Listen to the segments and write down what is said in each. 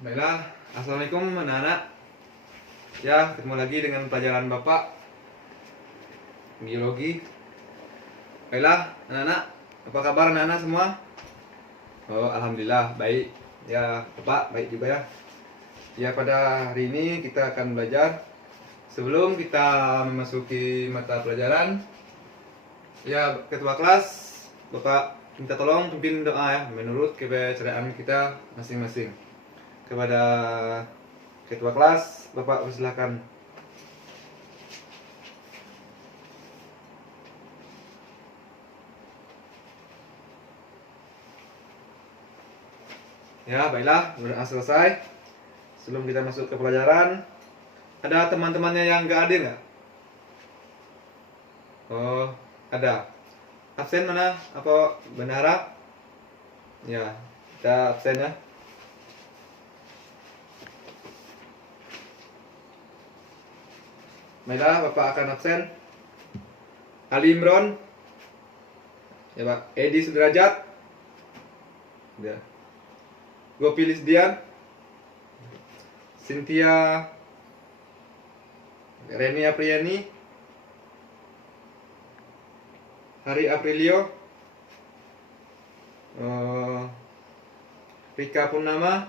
Baiklah, assalamualaikum anak-anak. Ya, ketemu lagi dengan pelajaran Bapak biologi. Baiklah, anak-anak, apa kabar anak-anak semua? Oh, alhamdulillah baik. Ya, Bapak baik juga ya. Ya, pada hari ini kita akan belajar. Sebelum kita memasuki mata pelajaran, ya ketua kelas, Bapak minta tolong pimpin doa ya menurut kepercayaan kita masing-masing. Kepada ketua kelas, Bapak persilakan. Ya, baiklah, berdoa selesai. Sebelum kita masuk ke pelajaran, ada teman-temannya yang nggak hadir nggak? Oh, ada. Absen mana? Apa bendahara? Ya, kita absen ya. Baiklah, Bapak akan absen. Ali Imron. Ya, Pak. Edi Sudrajat. Ya. Gopi Lisdian. Cynthia Reni Apriani. Hari Aprilio. Rika Purnama.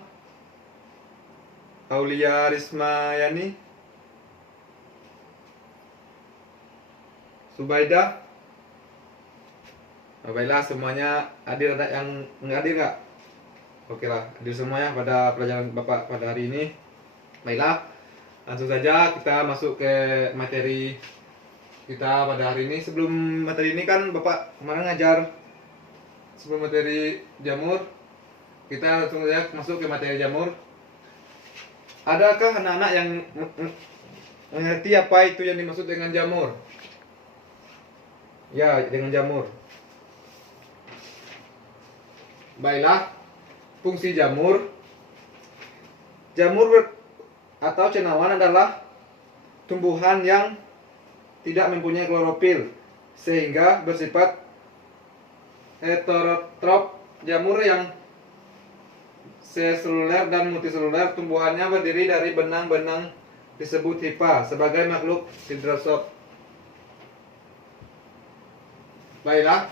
Aulia Rismayani. Subaidah. Baiklah, semuanya hadir. Ada yang nggak hadir nggak? Oke lah, hadir semuanya pada pelajaran Bapak pada hari ini. Baiklah, langsung saja kita masuk ke materi kita pada hari ini. Sebelum materi ini kan Bapak kemarin ngajar sebelum materi jamur. Kita langsung saja masuk ke materi jamur. Adakah anak-anak yang mengerti apa itu yang dimaksud dengan jamur? Ya, dengan jamur. Baiklah, fungsi jamur. Atau cennawan adalah tumbuhan yang tidak mempunyai klorofil sehingga bersifat heterotrof. Jamur yang seseluler dan multiseluler, tumbuhannya berdiri dari benang-benang disebut hifa sebagai makhluk hidrosot. Baiklah,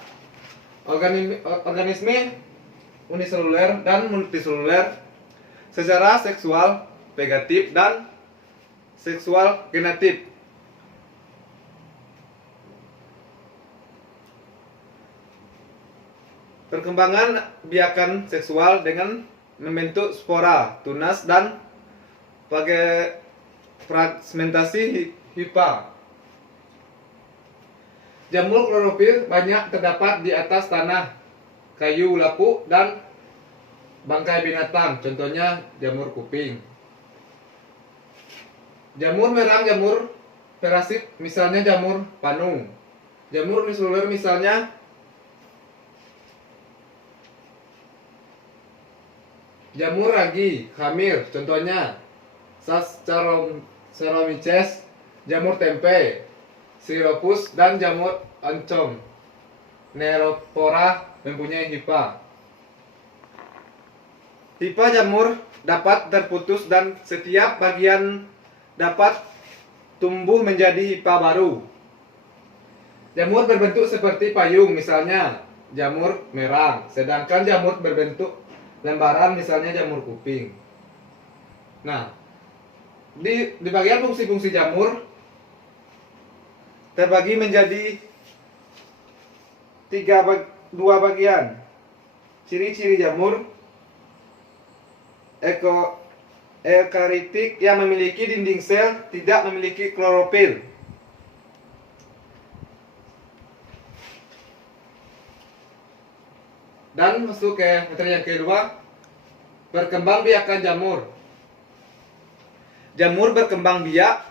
organisme uniseluler dan multiseluler secara seksual vegatif dan seksual genatif. Perkembangan biakan seksual dengan membentuk spora, tunas, dan sebagai fragmentasi hifa. Jamur klorofil banyak terdapat di atas tanah, kayu lapuk, dan bangkai binatang, contohnya jamur kuping. Jamur merang, jamur parasit, misalnya jamur panung. Jamur uniseluler misalnya jamur ragi, hamir, contohnya Saccharomyces, jamur tempe, Scirocus, dan jamur oncom. Neuropora mempunyai hifa. Hifa jamur dapat terputus dan setiap bagian dapat tumbuh menjadi hifa baru. Jamur berbentuk seperti payung, misalnya jamur merang, sedangkan jamur berbentuk lembaran, misalnya jamur kuping. Nah, di bagian fungsi-fungsi jamur terbagi menjadi dua bagian. Ciri-ciri jamur eukaritik yang memiliki dinding sel tidak memiliki klorofil. Dan masuk ke materi yang kedua, berkembang biakan jamur. Jamur berkembang biak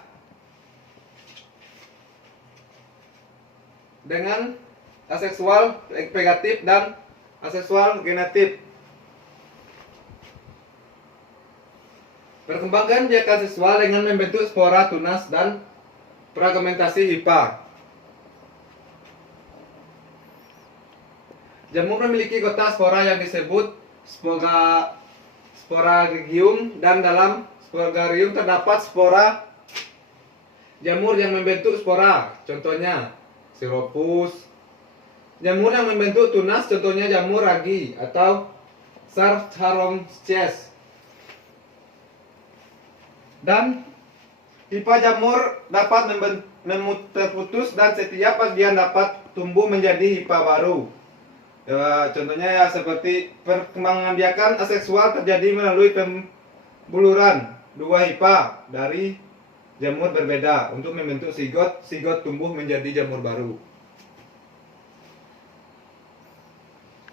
dengan aseksual vegatif dan aseksual genatif. Perkembangan biakan seksual dengan membentuk spora, tunas, dan fragmentasi hifa. Jamur memiliki kotak spora yang disebut sporarium, dan dalam sporarium terdapat spora jamur yang membentuk spora, contohnya Xeropus. Jamur yang membentuk tunas, contohnya jamur ragi atau Saccharomyces. Dan pipa jamur dapat terputus dan setiap bagian dapat tumbuh menjadi hipa baru. Ya, contohnya ya seperti perkembangan biakan aseksual terjadi melalui pembuluran dua hipa dari jamur berbeda untuk membentuk zigot. Zigot tumbuh menjadi jamur baru.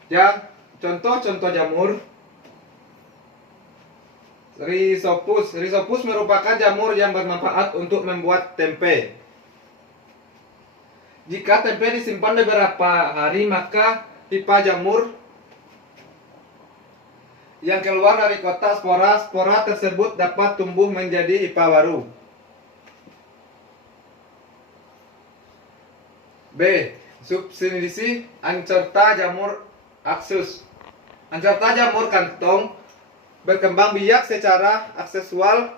Ya, contoh-contoh jamur. Rhizopus. Rhizopus merupakan jamur yang bermanfaat untuk membuat tempe. Jika tempe disimpan beberapa hari, maka pipa jamur yang keluar dari kotak spora tersebut dapat tumbuh menjadi hipa baru. B. Subsidisi Ancerta jamur Axus. Ancerta jamur kantong berkembang biak secara aksesual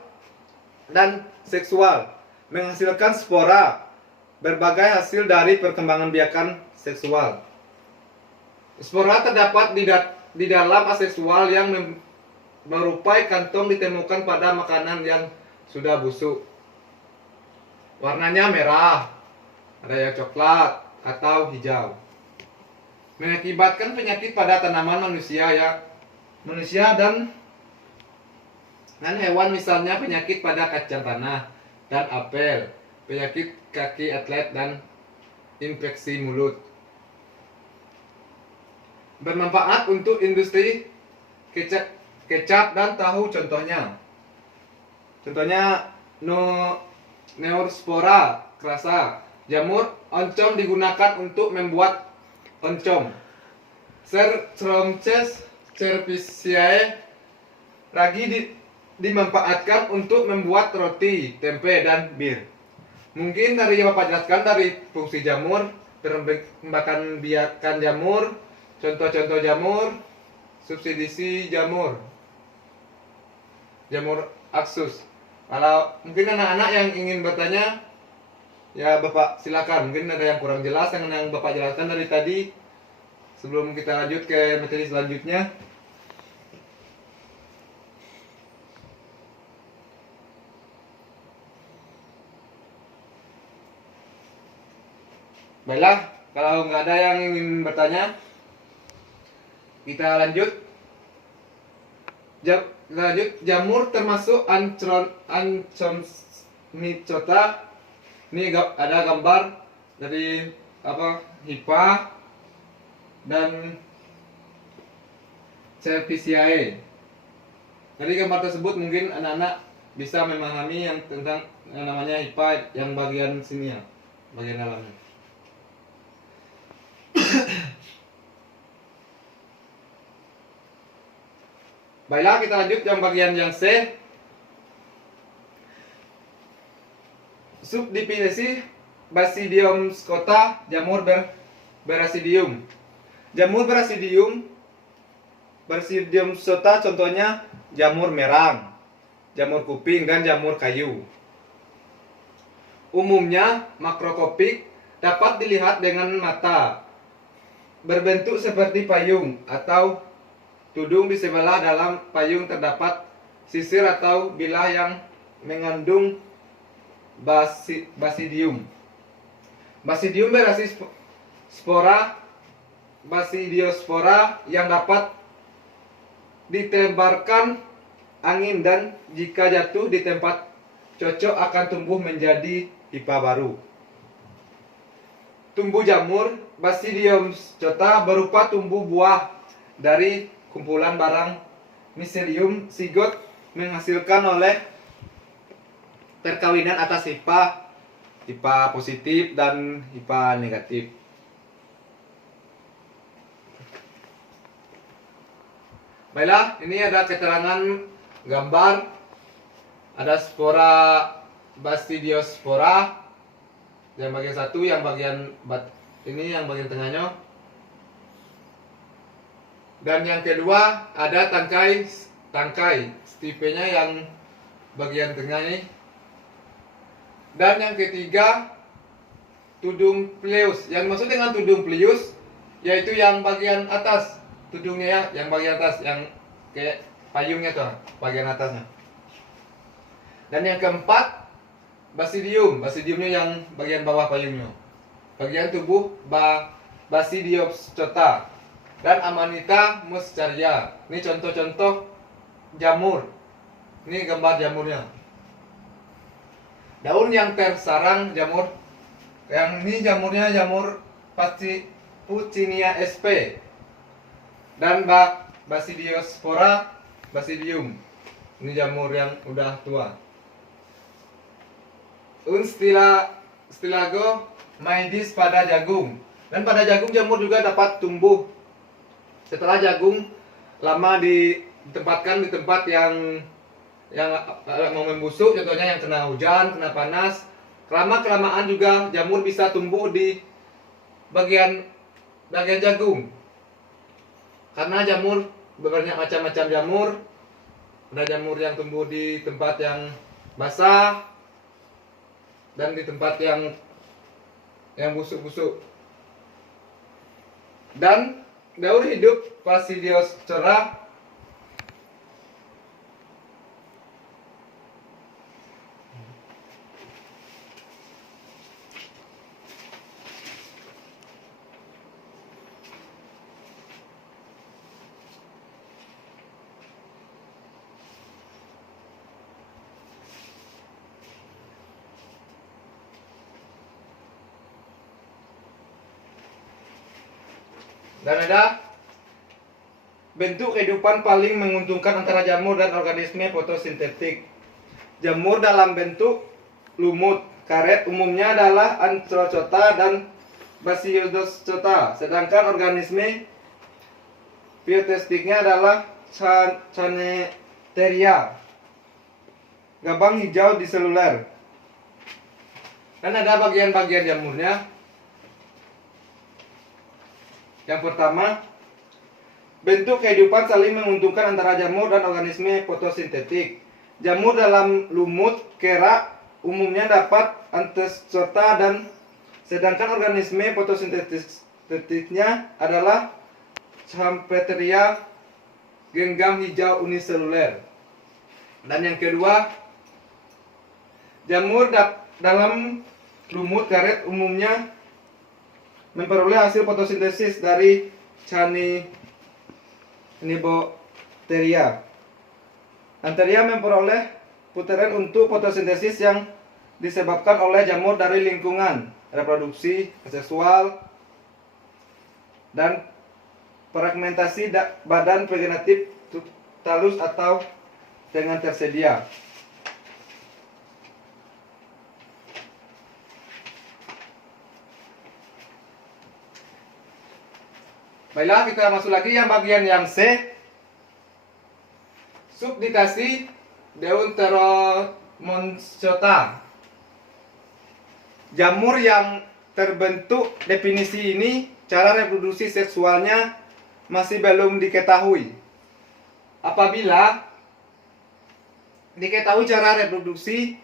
dan seksual, menghasilkan spora. Berbagai hasil dari perkembangan biakan seksual. Spora terdapat di dalam aseksual yang merupai kantong ditemukan pada makanan yang sudah busuk. Warnanya merah, ada yang coklat atau hijau. Mengakibatkan penyakit pada tanaman manusia dan hewan, misalnya penyakit pada kacang tanah dan apel, penyakit kaki atlet dan infeksi mulut. Bermanfaat untuk industri kecap dan tahu, contohnya Neospora crassa. Jamur oncom digunakan untuk membuat oncom. Saccharomyces cerevisiae ragi dimanfaatkan untuk membuat roti, tempe, dan bir. Mungkin dari yang Bapak jelaskan dari fungsi jamur, perkembangan biakan jamur, contoh-contoh jamur, subsidisi jamur Axus. Kalau mungkin anak-anak yang ingin bertanya, ya Bapak silakan. Mungkin ada yang kurang jelas yang Bapak jelaskan dari tadi. Sebelum kita lanjut ke materi selanjutnya. Baiklah, kalau nggak ada yang ingin bertanya, kita lanjut. Jamur termasuk Anchomycota. Ini ada gambar dari hipa dan cerevisiae. Dari gambar tersebut mungkin anak-anak bisa memahami yang tentang yang namanya hipa yang bagian sini ya, bagian dalamnya. Baiklah, kita lanjut yang bagian yang C. Subdivisi Basidium scota, jamur berasidium. Jamur berasidium scota contohnya jamur merang, jamur kuping, dan jamur kayu. Umumnya makroskopik, dapat dilihat dengan mata. Berbentuk seperti payung atau tudung. Di sebelah dalam payung terdapat sisir atau bilah yang mengandung basidium. Basidium berasi spora, basidiospora, yang dapat ditebarkan angin dan jika jatuh di tempat cocok akan tumbuh menjadi hipa baru. Tumbuh jamur Basidium scota berupa tumbuh buah dari kumpulan barang miselium zigot menghasilkan oleh perkawinan atas hipa positif dan hipa negatif. Baiklah, ini ada keterangan gambar. Ada spora Basidiosfora yang bagian satu, yang bagian ini yang bagian tengahnya. Dan yang kedua ada tangkai tangkai, stipenya yang bagian tengah ini. Dan yang ketiga, tudung pleus. Yang maksud dengan tudung pleus yaitu yang bagian atas tudungnya ya, yang bagian atas, yang kayak payungnya tuh, bagian atasnya. Dan yang keempat, basidium. Basidiumnya yang bagian bawah payungnya. Bagian tubuh Basidiopscota dan Amanita muscaria. Ini contoh-contoh jamur. Ini gambar jamurnya. Daun yang tersarang jamur. Yang ini jamurnya jamur pasti Puccinia sp. Dan Basidiospora basidium. Ini jamur yang udah tua. Stilago maidis pada jagung. Dan pada jagung jamur juga dapat tumbuh. Setelah jagung lama ditempatkan di tempat yang mau membusuk, contohnya yang kena hujan, kena panas, kelamaan juga jamur bisa tumbuh di bagian jagung. Karena jamur banyak macam-macam jamur. Ada jamur yang tumbuh di tempat yang basah dan di tempat yang busuk-busuk. Dan daur hidup Basidioscota dan ada bentuk kehidupan paling menguntungkan antara jamur dan organisme fotosintetik. Jamur dalam bentuk lumut karet umumnya adalah Antrocota dan Basidioscota, sedangkan organisme biotestiknya adalah Caneteria, gabang hijau di seluler. Dan ada bagian-bagian jamurnya. Yang pertama, bentuk kehidupan saling menguntungkan antara jamur dan organisme fotosintetik. Jamur dalam lumut kera umumnya dapat Antrocota dan sedangkan organisme fotosintetiknya adalah Caneteria, genggam hijau uniseluler. Dan yang kedua, jamur dalam lumut karet umumnya memperoleh hasil fotosintesis dari Cyanibacteria. Anteria memperoleh puteren untuk fotosintesis yang disebabkan oleh jamur dari lingkungan, reproduksi seksual, dan fragmentasi badan vegetatif talus atau dengan tersedia. Baiklah, kita masuk lagi yang bagian yang C. Subditasi Deuteromontiota. Jamur yang terbentuk definisi ini, cara reproduksi seksualnya masih belum diketahui. Apabila diketahui cara reproduksi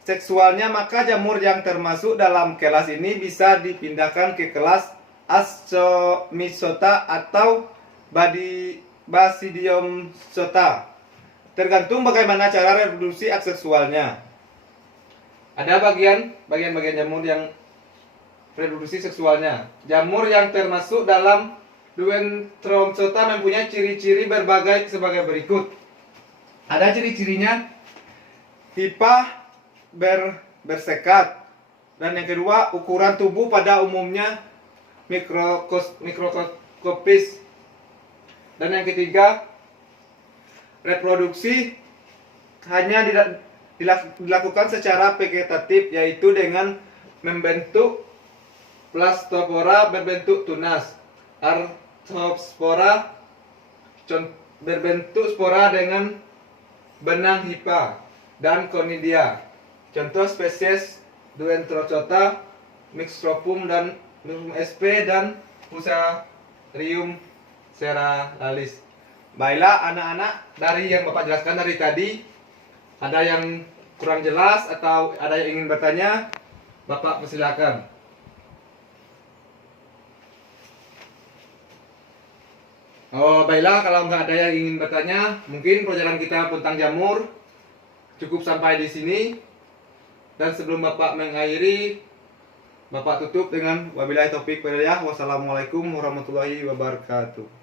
seksualnya, maka jamur yang termasuk dalam kelas ini bisa dipindahkan ke kelas Ascomycota atau Basidiopscota, tergantung bagaimana cara reproduksi aseksualnya. Ada bagian jamur yang reproduksi seksualnya. Jamur yang termasuk dalam Duentromsota mempunyai ciri-ciri sebagai berikut. Ada ciri-cirinya: hipa bersekat, dan yang kedua, ukuran tubuh pada umumnya mikroskopis, dan yang ketiga, reproduksi hanya dilakukan secara vegetatif, yaitu dengan membentuk plastospora berbentuk tunas, arthrospora berbentuk spora dengan benang hipa, dan conidia. Contoh spesies Duentrocota, Mixtropum dan Mixtropum sp dan Fusarium serralis. Baiklah anak-anak, dari yang Bapak jelaskan dari tadi, ada yang kurang jelas atau ada yang ingin bertanya, Bapak persilakan. Oh, baiklah, kalau nggak ada yang ingin bertanya, mungkin pelajaran kita tentang jamur cukup sampai di sini. Dan sebelum Bapak mengakhiri, Bapak tutup dengan wabillahi taufik wal hidayah. Wassalamualaikum warahmatullahi wabarakatuh.